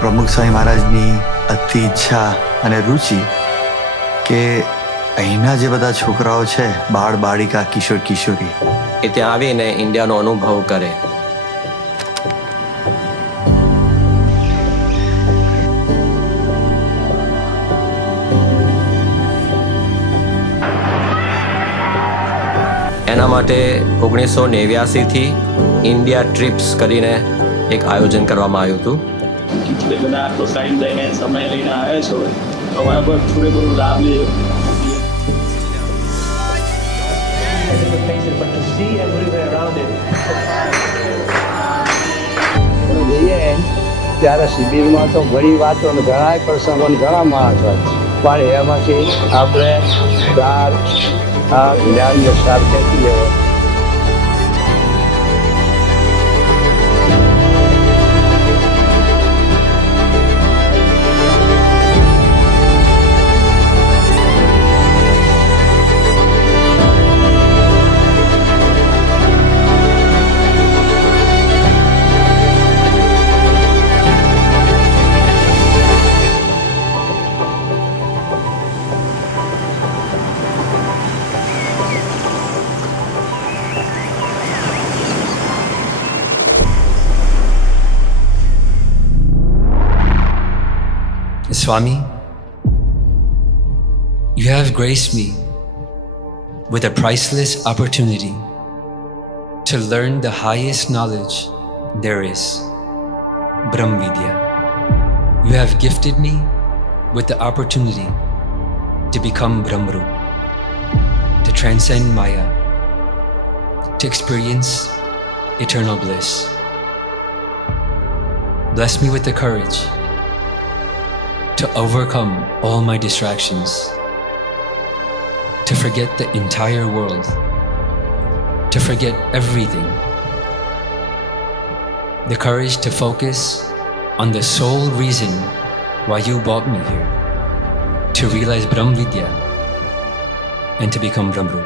પ્રમુખ સ્વામી મહારાજની અતિ ઈચ્છા અને રુચિ કે અહીંના જે બધા છોકરાઓ છે, બાળ બાળિકા, કિશોર કિશોરી, એ ત્યાં આવીને ઇન્ડિયાનો અનુભવ કરે. એના માટે 1989થી ઇન્ડિયા ટ્રીપ્સ કરીને એક આયોજન કરવામાં આવ્યું હતું. બધા આટલો ટાઈમ લઈને સમય લઈને આવ્યા છો, તમારા પર પૂરેપૂરો લાભ લેજો. જઈએ ત્યારે શિબિરમાં તો ઘણી વાતો ને ઘણા પ્રસંગો ને ઘણા માણસ હોય, પણ એમાંથી આપણે જ્ઞાનનો સાર ખેંચી લેવો. Swami, you have graced me with a priceless opportunity to learn the highest knowledge there is, Brahm Vidya. You have gifted me with the opportunity to become Brahmru, to transcend Maya, to experience eternal bliss. Bless me with the courage to overcome all my distractions, to forget the entire world, to forget everything. The courage to focus on the sole reason why you brought me here, to realize Brahm Vidya and to become Brahmru.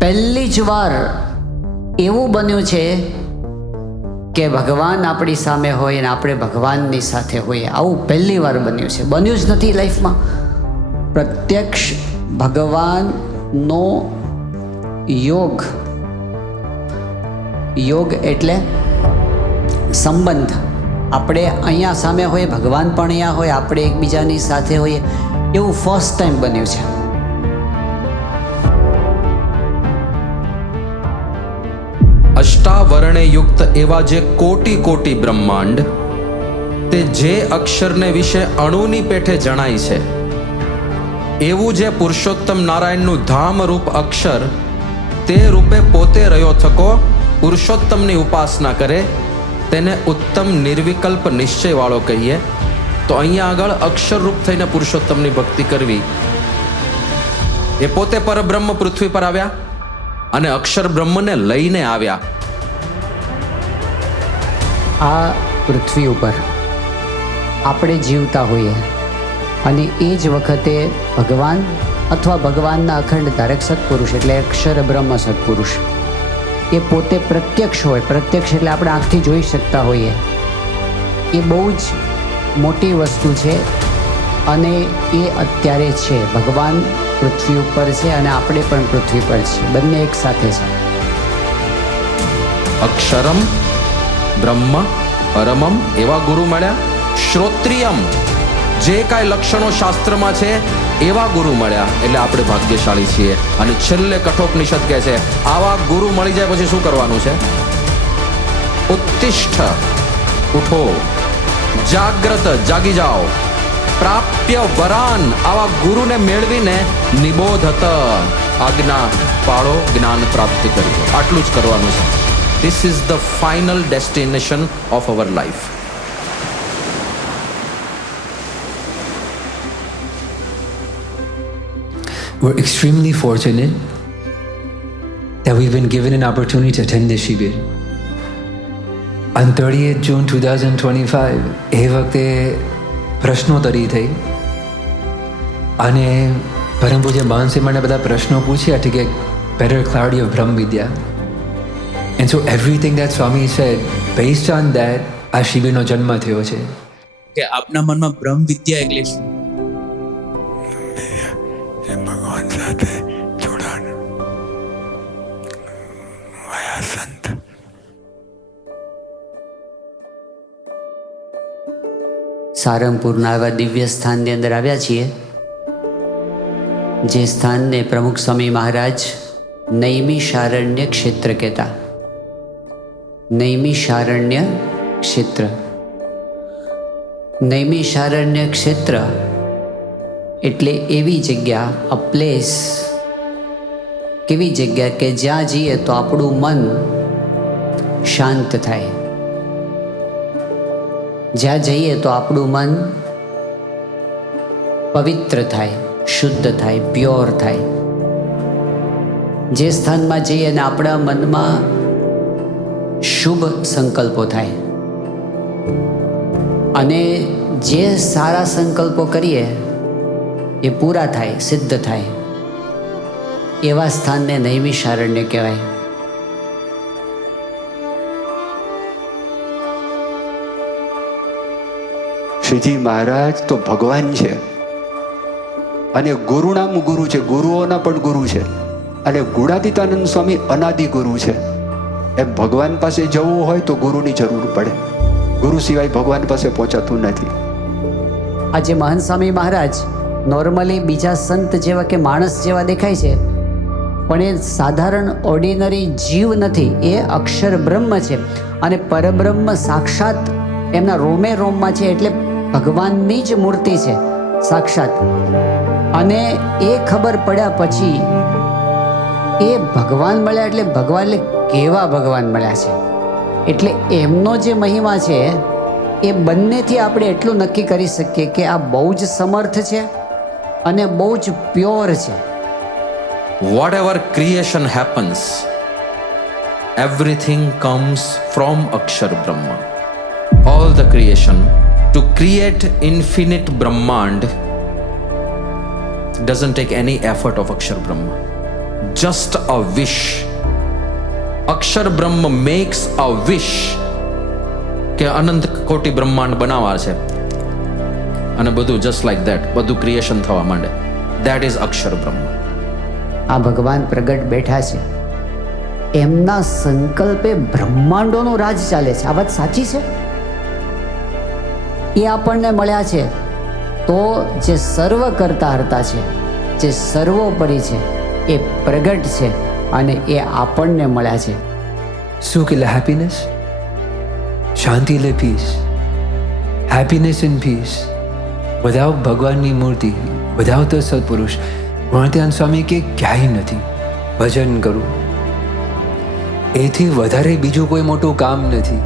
પહેલી જ વાર એવું બન્યું છે કે ભગવાન આપણી સામે હોય અને આપણે ભગવાનની સાથે હોઈએ. આવું પહેલી વાર બન્યું છે, બન્યું જ નથી લાઈફમાં. પ્રત્યક્ષ ભગવાનનો યોગ એટલે સંબંધ. આપણે અહીંયા સામે હોઈએ, ભગવાન પણ અહીંયા હોય, આપણે એકબીજાની સાથે હોઈએ, એવું ફર્સ્ટ ટાઈમ બન્યું છે. અષ્ટાવરણે યુક્ત એવા જે કોટી કોટી બ્રહ્માંડ, તે જે અક્ષરને વિશે અણુની પેઠે જણાય છે, એવું જે પુરુષોત્તમ નારાયણનું ધામ રૂપ અક્ષર, તે રૂપે પોતે રહ્યો થકો પુરુષોત્તમની ઉપાસના કરે, તેને ઉત્તમ નિર્વિકલ્પ નિશ્ચય વાળો કહીએ. તો અહીંયા આગળ અક્ષર રૂપ થઈને પુરુષોત્તમની ભક્તિ કરવી, એ પોતે પરબ્રહ્મ પૃથ્વી પર આવ્યા અને અક્ષર બ્રહ્મને લઈને આવ્યા. આ પૃથ્વી ઉપર આપણે જીવતા હોઈએ અને એ જ વખતે ભગવાન અથવા ભગવાનના અખંડ ધારક સત્પુરુષ એટલે અક્ષર બ્રહ્મ સત્પુરુષ એ પોતે પ્રત્યક્ષ હોય. પ્રત્યક્ષ એટલે આપણે આંખથી જોઈ શકતા હોઈએ. એ બહુ જ મોટી વસ્તુ છે અને એ અત્યારે છે. ભગવાન પૃથ્વી ઉપર છે અને આપણે પણ પૃથ્વી પર છીએ, બંને એક સાથે છે. અક્ષરમ બ્રહ્મ પરમમ એવા ગુરુ મળ્યા. શ્રોત્રિયમ જે કાંઈ લક્ષણો શાસ્ત્રમાં છે એવા ગુરુ મળ્યા, એટલે આપણે ભાગ્યશાળી છીએ. અને છેલ્લે કઠોપનિષદ કહે છે, આવા ગુરુ મળી જાય પછી શું કરવાનું છે? ઉત્તિષ્ઠ, ઉઠો, જાગ્રત, જાગી જાઓ, પ્રાપ્ય વરાન, આવા ગુરુને મેળવીને નિબોધત, આજ્ઞા પાળો, જ્ઞાન પ્રાપ્ત કરી. આટલું જ કરવાનું છે. This is the final destination of our life. we're extremely fortunate that we've been given an opportunity to attend this shibir. On 30th June 2025, એ વખતે પ્રશ્નોત્તરી થઈ અને પરમ પૂજ્ય મહંત મને બધા પ્રશ્નો પૂછ્યા to get better clarity of Brahm Vidya. And so everything that Swami said, based on that, આ શિબિરનો જન્મ થયો છે. કે આપના મનમાં બ્રહ્મ વિદ્યા એટલે શું? ભગવાન સાથે જોડાણ વયા સંત. સારંગપુરના એવા દિવ્ય સ્થાનની અંદર આવ્યા છીએ જે સ્થાનને પ્રમુખ સ્વામી મહારાજ નૈમિષારણ્ય ક્ષેત્ર કહેતા. નૈમિષારણ્ય ક્ષેત્ર, નૈમિષારણ્ય ક્ષેત્ર એટલે એવી જગ્યા, અ પ્લેસ, કેવી જગ્યા કે જ્યાં જઈએ તો આપણું મન શાંત થાય, જ્યાં જઈએ તો આપણું મન પવિત્ર થાય, શુદ્ધ થાય, પ્યોર થાય. જે સ્થાનમાં જઈએ અને આપણા મનમાં શુભ સંકલ્પો થાય અને જે સારા સંકલ્પો કરીએ એ પૂરા થાય, સિદ્ધ થાય, એવા સ્થાનને નૈમિષારણ્ય કહેવાય. શ્રીજી મહારાજ તો ભગવાન છે અને ગુરુનામ ગુરુ છે, ગુરુઓના પણ ગુરુ છે અને ગુણાતીતાનંદ સ્વામી અનાદિ ગુરુ છે. એમ ભગવાન પાસે જવું હોય તો ગુરુની જરૂર પડે, ગુરુ સિવાય ભગવાન પાસે પહોંચાતું નથી. આજે મહંત સ્વામી મહારાજ નોર્મલી બીજા સંત જેવા કે માણસ જેવા દેખાય છે, પણ એ સાધારણ ઓર્ડિનરી જીવ નથી, એ અક્ષર બ્રહ્મ છે અને પરબ્રહ્મ સાક્ષાત એમના રોમે રોમમાં છે, એટલે ભગવાનની જ મૂર્તિ છે સાક્ષાત. અને એ ખબર પડ્યા પછી એ ભગવાન મળ્યા એટલે ભગવાન, એટલે કેવા ભગવાન મળ્યા છે, એટલે એમનો જે મહિમા છે એ બંનેથી આપણે એટલું નક્કી કરી શકીએ કે આ બહુ જ સમર્થ છે અને બહુ જ પ્યોર છે. Whatever creation happens, everything comes from Akshar Brahma. All the creation, to create infinite Brahmand doesn't take any effort of Akshar Brahma. Just a wish. Akshar Brahma makes a wish કે અનંત કોટી બ્રહ્માંડ બનાવવા છે અને બધું just like that, બધું creation થવા માંડે. That is Akshar Brahma. આ ભગવાન પ્રગટ બેઠા છે, એમના સંકલ્પે બ્રહ્માંડોનું રાજ ચાલે છે. આ વાત સાચી છે? એ આપણને મળ્યા છે તો જે સર્વ કરતા હર્તા છે, જે સર્વોપરી છે, એ પ્રગટ છે અને એ આપણને મળ્યા છે. સુખ એટલે હેપીનેસ, શાંતિ એટલે peace, happiness and peace. Without ભગવાનની મૂર્તિ, વિધાઉટ ધ સત્પુરુષ, ગુણાતીતાનંદ સ્વામી કે ક્યાંય નથી. ભજન કરું એથી વધારે બીજું કોઈ મોટું કામ નથી.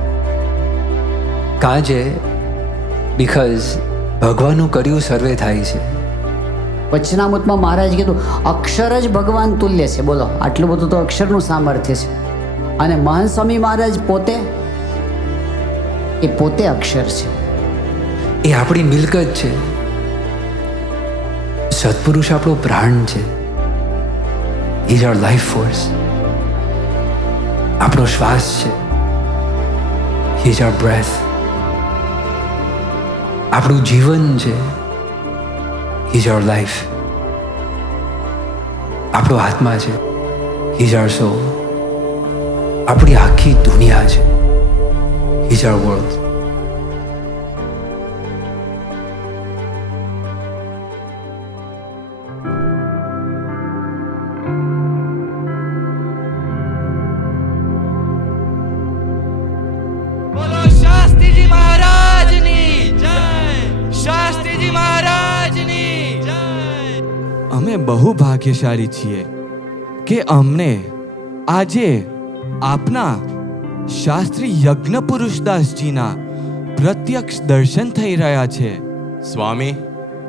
કાજે બિકોઝ ભગવાનનું કર્યું સર્વે થાય છે. વચનામૃતમાં મહારાજ કીધું અક્ષર જ ભગવાન તુલ્ય છે. બોલો, આટલું બધું તો અક્ષરનું સામર્થ્ય છે. અને મહંત સ્વામી મહારાજ પોતે, એ પોતે અક્ષર છે. એ આપણી મિલકત છે. સત્પુરુષ આપણો પ્રાણ છે. Is our life force. આપણો શ્વાસ છે. Is our breath. આપણું જીવન છે. Is our life. આપણો આત્મા છે. Is our soul. આપણી આખી દુનિયા છે. Is our world. અમે બહુ ભાગ્યશાળી છીએ કે અમને આજે આપના શાસ્ત્રી યજ્ઞ પુરુષદાસજીના પ્રત્યક્ષ દર્શન થઈ રહ્યા છે. સ્વામી,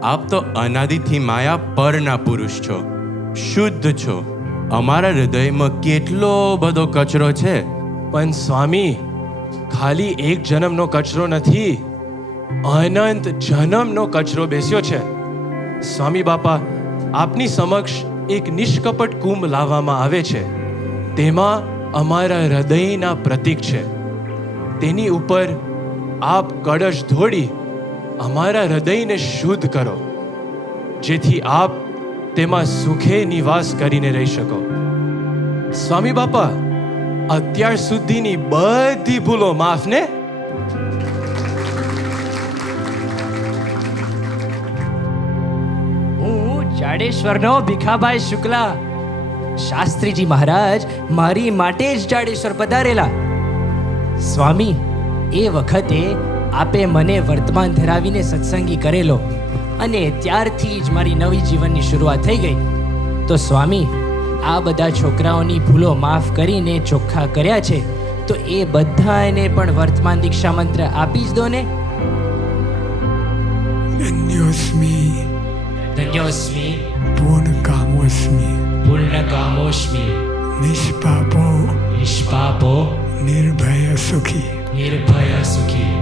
આપ તો અનાદિથી માયા પરના પુરુષ છો. શુદ્ધ છો. અમારા હૃદયમાં કેટલો બધો કચરો છે. પણ સ્વામી, ખાલી એક જન્મનો કચરો નથી, અનંત જન્મનો કચરો બેસ્યો છે. સ્વામી બાપા, આપની સમક્ષ એક નિષ્કપટ કુંભ લાવવામાં આવે છે. તેમાં અમારા હૃદયના પ્રતીક છે. તેની ઉપર આપ કળશ ઢોળી અમારા હૃદયને શુદ્ધ કરો, જેથી આપ તેમાં સુખે નિવાસ કરીને રહી શકો. સ્વામી બાપા, અત્યાર સુધીની બધી ભૂલો માફ ને? હું જાડેશ્વરનો ભીખાભાઈ શુક્લા. શાસ્ત્રીજી મહારાજ મારી માટે જ જાડેશ્વર પધારેલા. સ્વામી, એ વખતે આપે મને વર્તમાન ધરાવીને સત્સંગી કરેલો અને ત્યારથી જ મારી નવી જીવનની શરૂઆત થઈ ગઈ. તો સ્વામી, આ બધા છોકરાઓની ભૂલો માફ કરીને ચોખ્ખા કર્યા છે, તો એ બધાને પણ વર્તમાન દીક્ષા મંત્ર આપી જ દો ને. ધન્યોસ્મી ધન્યોસ્મી પૂર્ણકામોસ્મી પૂર્ણકામોસ્મી નિષ્પાપો નિષ્પાપો નિર્ભય સુખી નિર્ભય સુખી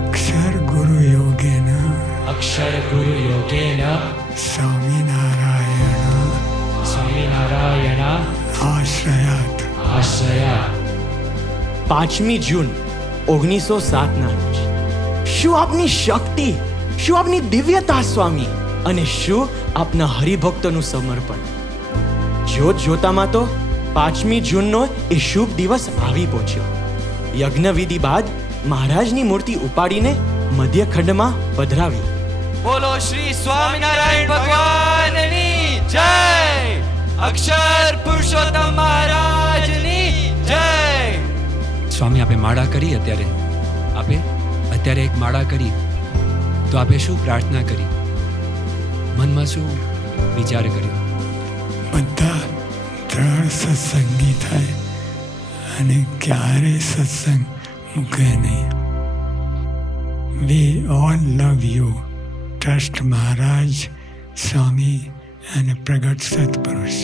અક્ષર ગુરુ યોગેન અક્ષર ગુરુ યોગેન સ્વામિનારાયણ સ્વામિનારાયણ આશ્રયાત. આશ્રયા. 5મી જૂન 1907ના રોજ શું આપની શક્તિ, શું આપની દિવ્યતા સ્વામી, અને શું આપના હરિભક્તોનું સમર્પણ. જોત જોતામાં તો 5મી જૂનનો એ શુભ દિવસ આવી પહોંચ્યો. યજ્ઞવિધિ બાદ મહારાજની મૂર્તિ ઉપાડીને મધ્યખંડમાં પધરાવી. બોલો શ્રી સ્વામિનારાયણ ભગવાનની જય. અક્ષર પુરુષોત્તમ મહારાજની જય. સ્વામી, આપે માળા કરી અત્યારે એક માળા કરી તો આપે શું પ્રાર્થના કરી? મનમાં શું વિચાર કર્યો? બધા દ્રઢ સત્સંગી થાય અને ક્યારે સત્સંગ મૂકે નહીં. We all love you. Trust Maharaj, Swami and Pragat Satpurush.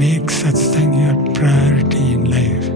Make satsang your priority in life.